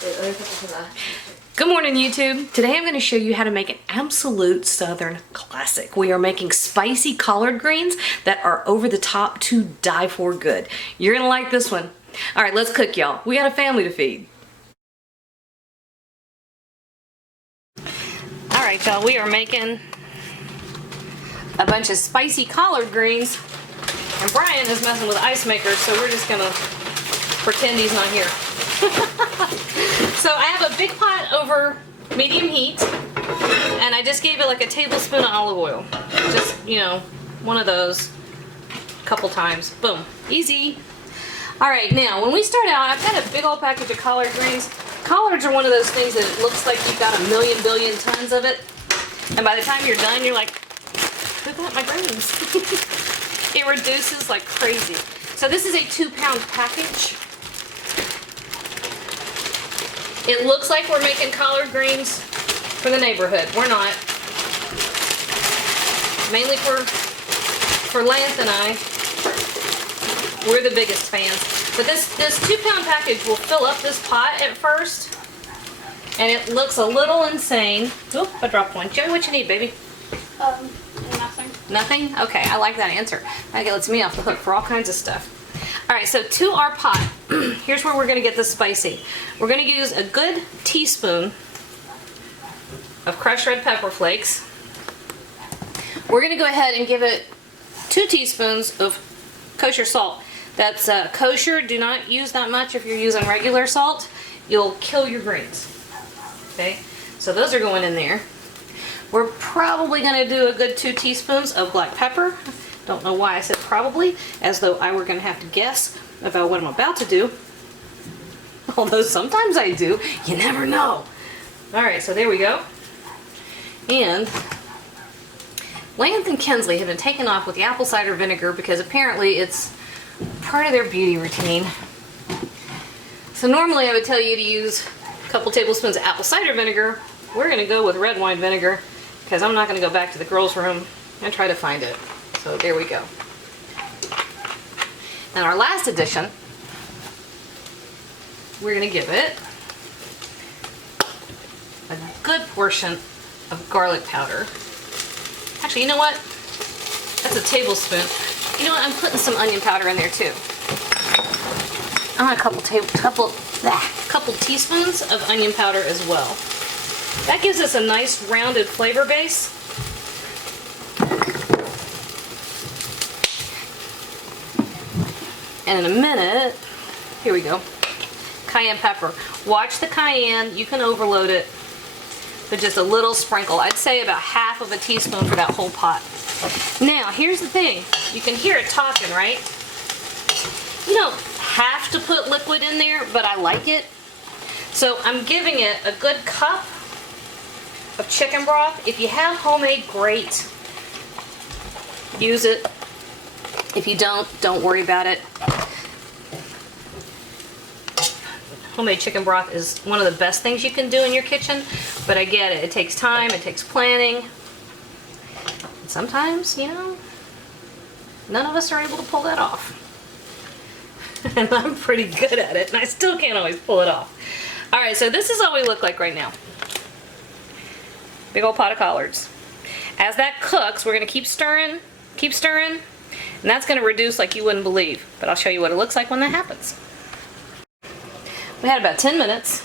Good morning, YouTube. Today I'm going to show you how to make an absolute Southern classic. We are making spicy collard greens that are over the top to die for good. You're going to like this one. All right, let's cook, y'all. We got a family to feed. All right, y'all, we are making a bunch of spicy collard greens. And Brian is messing with ice makers, so we're just going to pretend he's not here. So I have a big pot over medium heat, and I just gave it like a tablespoon of olive oil. Just, you know, one of those a couple times. Boom. Easy. All right, now when we start out, I've got a big old package of collard greens. Collards are one of those things that it looks like you've got a million billion tons of it, and by the time you're done, you're like, who got my greens? It reduces like crazy. So this is a 2-pound package. It looks like we're making collard greens for the neighborhood. We're not. Mainly for Lance and I. We're the biggest fans. But this 2-pound package will fill up this pot at first. And it looks a little insane. Oop, I dropped one. Joey, what you need, baby? Nothing. Nothing? Okay, I like that answer. That lets me off the hook for all kinds of stuff. Alright, so to our pot, here's where we're going to get this spicy. We're going to use a good teaspoon of crushed red pepper flakes. We're going to go ahead and give it 2 teaspoons of kosher salt. That's kosher. Do not use that much if you're using regular salt. You'll kill your greens. Okay, so those are going in there. We're probably going to do a good 2 teaspoons of black pepper. Don't know why I said probably, as though I were going to have to guess about what I'm about to do. Although sometimes I do. You never know. Alright, so there we go. And Lance and Kinsley have been taken off with the apple cider vinegar because apparently it's part of their beauty routine. So normally I would tell you to use a couple tablespoons of apple cider vinegar. We're going to go with red wine vinegar because I'm not going to go back to the girls' room and try to find it. So there we go. And our last addition, we're going to give it a good portion of garlic powder. Actually, you know what? That's a tablespoon. You know what? I'm putting some onion powder in there too. I want a couple teaspoons of onion powder as well. That gives us a nice rounded flavor base. And in a minute, here we go, cayenne pepper. Watch the cayenne, you can overload it, but just a little sprinkle. I'd say about half of a teaspoon for that whole pot. Now, here's the thing. You can hear it talking, right? You don't have to put liquid in there, but I like it. So I'm giving it a good cup of chicken broth. If you have homemade, great. Use it. If you don't worry about it. Homemade chicken broth is one of the best things you can do in your kitchen, but I get it. It takes time, it takes planning. And sometimes, you know, none of us are able to pull that off. And I'm pretty good at it, and I still can't always pull it off. Alright, so this is all we look like right now. Big old pot of collards. As that cooks, we're going to keep stirring, and that's going to reduce like you wouldn't believe. But I'll show you what it looks like when that happens. We had about 10 minutes,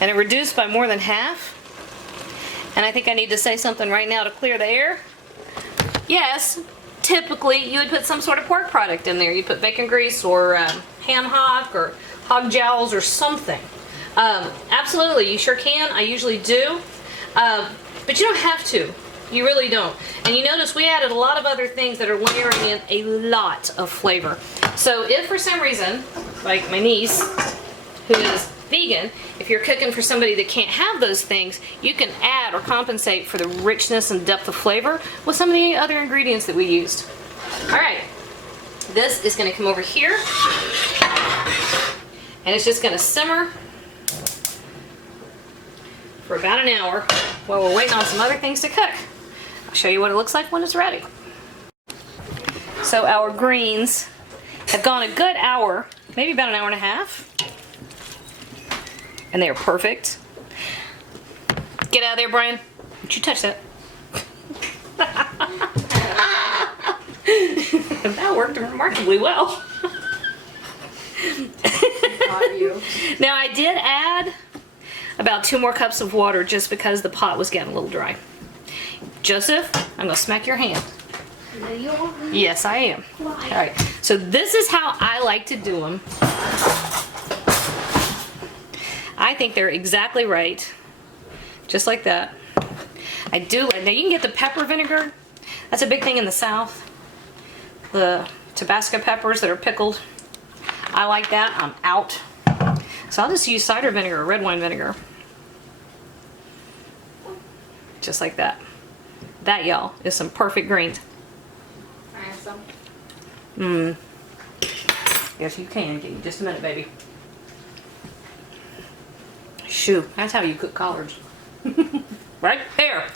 and it reduced by more than half. And I think I need to say something right now to clear the air. Yes, typically you would put some sort of pork product in there. You'd put bacon grease or ham hock or hog jowls or something. Absolutely, you sure can. I usually do. But you don't have to. You really don't. And you notice we added a lot of other things that are layering in a lot of flavor. So if for some reason, like my niece, who is vegan, if you're cooking for somebody that can't have those things, you can add or compensate for the richness and depth of flavor with some of the other ingredients that we used. Alright, this is going to come over here, and it's just going to simmer for about an hour while we're waiting on some other things to cook. I'll show you what it looks like when it's ready. So our greens have gone a good hour, maybe about an hour and a half. and they are perfect. Get out of there, Brian. Don't you touch that. That worked remarkably well. Now I did add about 2 more cups of water just because the pot was getting a little dry. Joseph, I'm gonna smack your hand. No, you are. Yes, I am. Why? All right, so this is how I like to do them. I think they're exactly right. Just like that. I do, now you can get the pepper vinegar. That's a big thing in the South. The Tabasco peppers that are pickled. I like that, I'm out. So I'll just use cider vinegar or red wine vinegar. Just like that. That, y'all, is some perfect greens. Can I have some? Yes, you can. Give me just a minute, baby. Shoo, that's how you cook collards. Right there.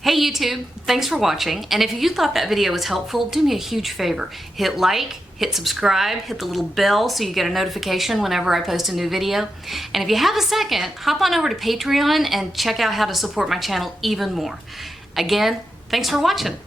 Hey YouTube, thanks for watching. And if you thought that video was helpful, do me a huge favor. Hit like, hit subscribe, hit the little bell so you get a notification whenever I post a new video. And if you have a second, hop on over to Patreon and check out how to support my channel even more. Again, thanks for watching.